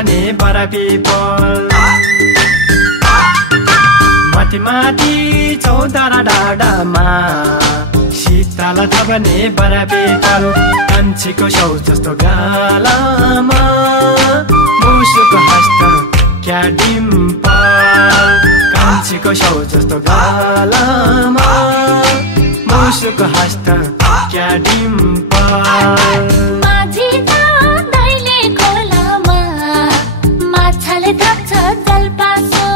भने बडा पिपल माथि माथि चौतारा डाँडामा शीतल छ भने बडा पिपल कान्छीको सौ जस्तो गालामा मुसुको हस्त क्या डिम्पल कान्छीको सौ जस्तो गालामा मुसुको हस्त क्या डिम्पल थप्छ जलपासो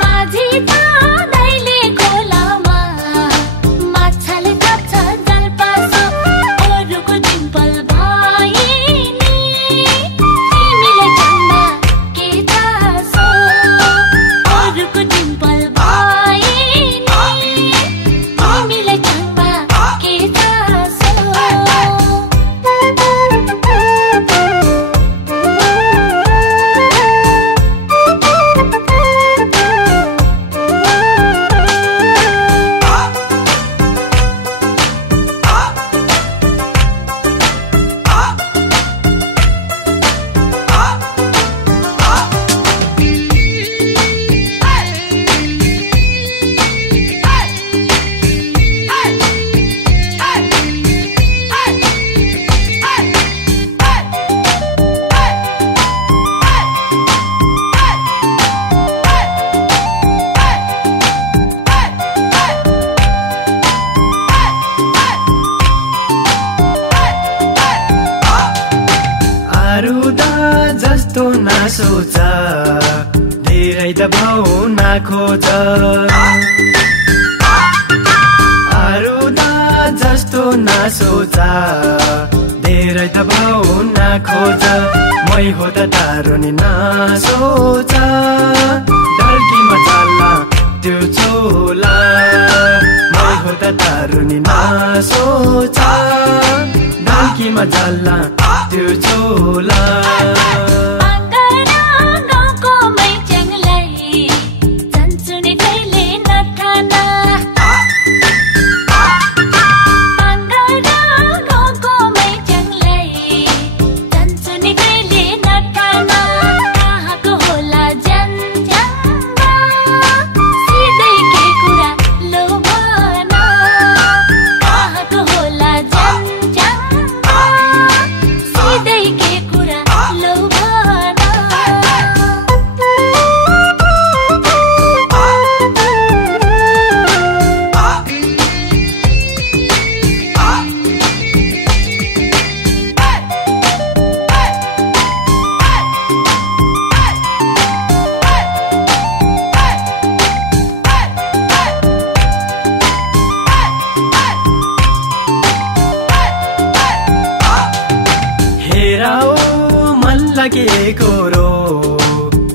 माझी दैले खोलामा माछाले थप्छ जलपासो अरूको डिम्पल भएनी तिमीलाई जान्दा के चासो अरूको डिम्पल भएनी तिमीलाई जान्दा के चासो जस्तो नसोच धेरै दबाउ नखोज अरूदा जस्तो नसोच धेरै दबाउ नखोज मै हो त टाढो नि नसोच ढल्कीमा चल्ला त्यो चोला मै हो त टाढो नि नसोच ढल्कीमा चल्ला त्यो चोला लागेको रो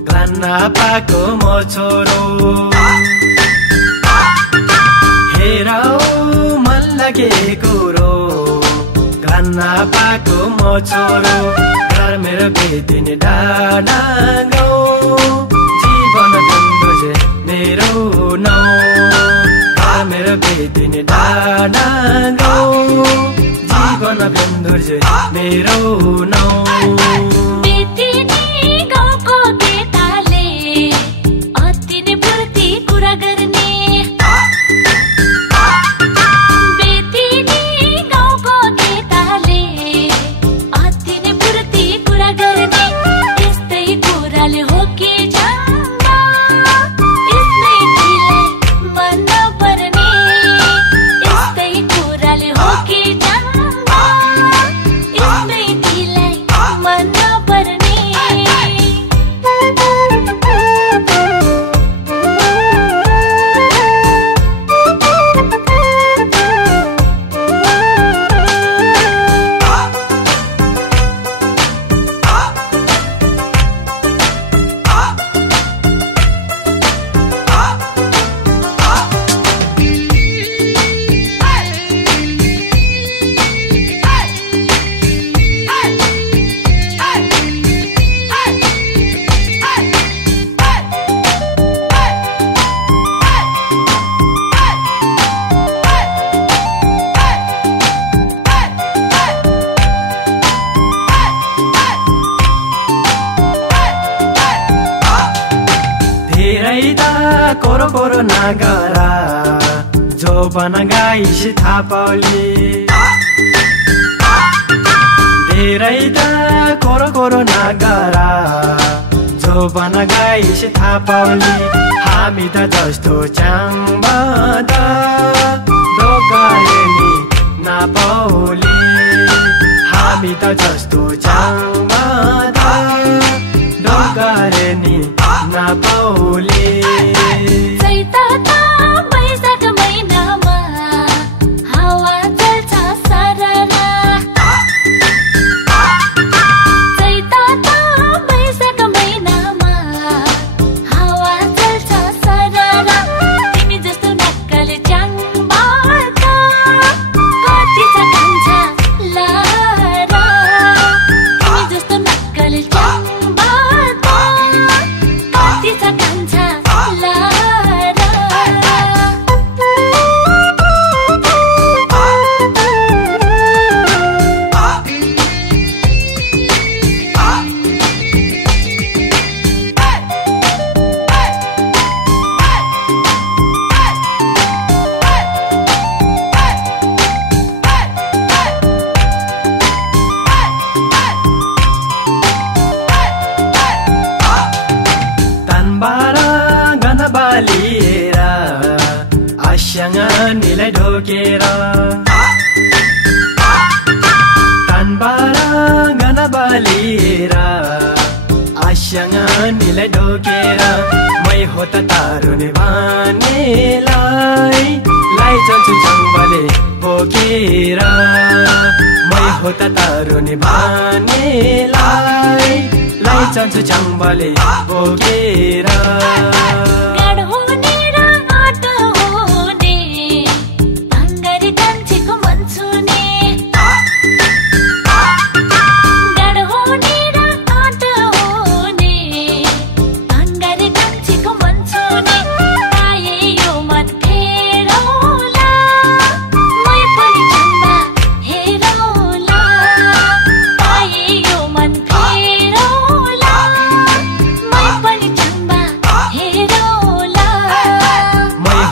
कान्ना पाको म छोरो हेराउ मन लागेको रो कान्ना पाको म छोरो घर मेरो बेदिने डाँडा गाउँ जीवन गन्दो जे मेरो नौ घर मेरो बेदिने डाँडा गाउँ जीवन गन्दो जे मेरो नौ मन त कोरो कोरो नगरा जो बन गाइसी थापौली धेरै त कोरो कोरो नगरा जो बन गाइसी थापौली हामी त जस्तो च्याङ्बद दोकारे नि नापौली हामी त जस्तो च्याङ्बद दोकारे नि नापौली बालिएर आस्याङनीलाई ढोकेर तनबारा गन बालिएर आस्याङनीलाई ढोकेर मै हो त तारुने बानेलाई लाइजान्छु जङ्गले बोकेर मै हो त तारुने बानेलाई लाइजान्छु जङ्गले बोकेर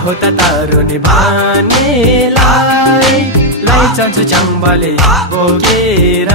हो त तारुने बानेलाई लाइजान्छु जङ्गले बोकेर